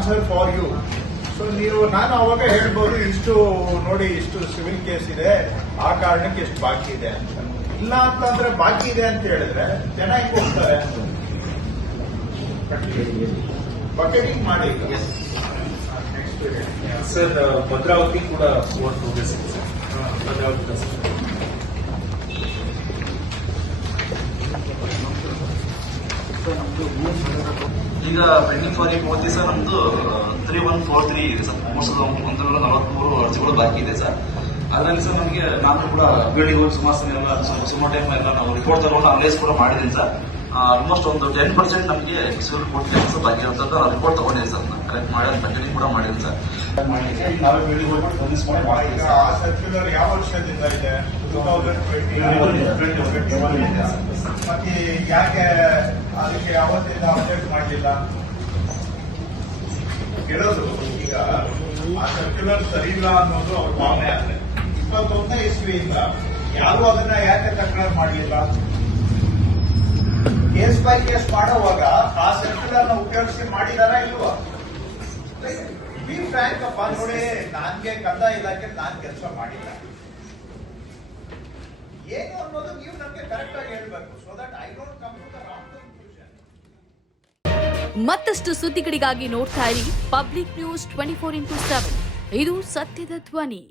Answer for you. So ನಾನು ಅವಾಗ ಹೇಳ್ಬೋದು ಇಷ್ಟು ನೋಡಿ ಇಷ್ಟು ಸಿವಿಲ್ ಕೇಸ್ ಇದೆ, ಆ ಕಾರಣಕ್ಕೆ ಎಷ್ಟು ಬಾಕಿ ಇದೆ ಅಂತ. ಇಲ್ಲ ಅಂತಂದ್ರೆ ಬಾಕಿ ಇದೆ ಅಂತ ಹೇಳಿದ್ರೆ ಜನ ಹಿಂಗ್ ಹೋಗ್ತಾರೆ. ಬಕೆಟಿಂಗ್ ಮಾಡಿ. ನೆಕ್ಸ್ಟ್ ಸರ್ ಭದ್ರಾವತಿ ಕೂಡ ಕೋರ್ಟ್ ನೋಟಿಸ್ ಇದೆ ಸರ್. ಭದ್ರಾವತಿ ಈಗ ಪೆಂಡಿಂಗ್ ಫಾರ್ ಮೂವತ್ತಿ ಸರ್ ನಮ್ದು 3143 ಇದೆ ಸರ್. 3,143 ಅರ್ಜಿಗಳು ಬಾಕಿ ಇದೆ ಸರ್. ಅದರಲ್ಲಿ ಸರ್ ನಮಗೆ ನಾನು ಕೂಡ ಬಿಲ್ಡಿಂಗ್ ಸುಮಾರು ಟೈಮ್ ಎಲ್ಲ ನಾವು ರಿಪೋರ್ಟ್ ತಗೊಂಡು ಅನಲೈಸ್ ಕೂಡ ಮಾಡಿದ್ದೀನಿ ಸರ್. ಆಲ್ಮೋಸ್ಟ್ ಒಂದು 10% ನಮಗೆ ಸಿವಿಲ್ ಕೋರ್ಟ್ ಕೆಲಸ ಬಾಕಿ ಇರುತ್ತಂತ ನಾವು ರಿಪೋರ್ಟ್ ತಗೊಂಡಿದ್ದೀನಿ ಸರ್. ಕರೆಕ್ಟ್ ಮಾಡಿ ಬಜೆಟಿಂಗ್ ಕೂಡ ಮಾಡಿದ್ದೀನಿ ಸರ್. ನಾವೇ ಬಿಲ್ಡಿಂಗ್ ಈಗ ಆ ಸರ್ಕ್ಯುಲರ್ ಯಾವ ವರ್ಷದಿಂದ ಇದೆ? 2020 ಮತ್ತೆ ಯಾಕೆ ಅದಕ್ಕೆ ಯಾವತ್ತಿಂದ ಅಪ್ಡೇಟ್ ಮಾಡಲಿಲ್ಲ ಕೇಳೋದು. ಈಗ ಆ ಸರ್ಕ್ಯುಲರ್ ಸರಿ ಇಲ್ಲ ಅನ್ನೋದು ಅವ್ರ ಭಾವನೆ ಆದ್ರೆ 21ನೇ ಇಸ್ವಿಯಿಂದ ಯಾರು ಅದನ್ನ ಯಾಕೆ ತಕರಾರು ಮಾಡಲಿಲ್ಲ? ಕೇಸ್ ಬೈ ಕೇಸ್ ಮಾಡೋವಾಗ ಆ ಸರ್ಕ್ಯುಲರ್ ನ ಉಪಯೋಗಿಸಿ ಮಾಡಿದಾರ ಇಲ್ವಾ? ಬಿ ಫ್ರ್ಯಾಂಕ್ ಅಪ್ಪ, ನೋಡಿ ನಾನ್ಗೆ ಕಂದಾಯ ಇಲಾಖೆ ನಾನ್ ಕೆಲಸ ಮಾಡಿಲ್ಲ ಏನು ಅನ್ನೋದು ನೀವು ನಮ್ಗೆ ಕರೆಕ್ಟ್ ಆಗಿ ಹೇಳ್ಬೇಕು. So that I don't come to the wrong conclusion. ಮತ್ತಷ್ಟು ಸುದ್ದಿಗಳಿಗಾಗಿ ನೋಡ್ತಾ ಇರಿ ಪಬ್ಲಿಕ್ ನ್ಯೂಸ್ 24x7. ಇದು ಸತ್ಯದ ಧ್ವನಿ.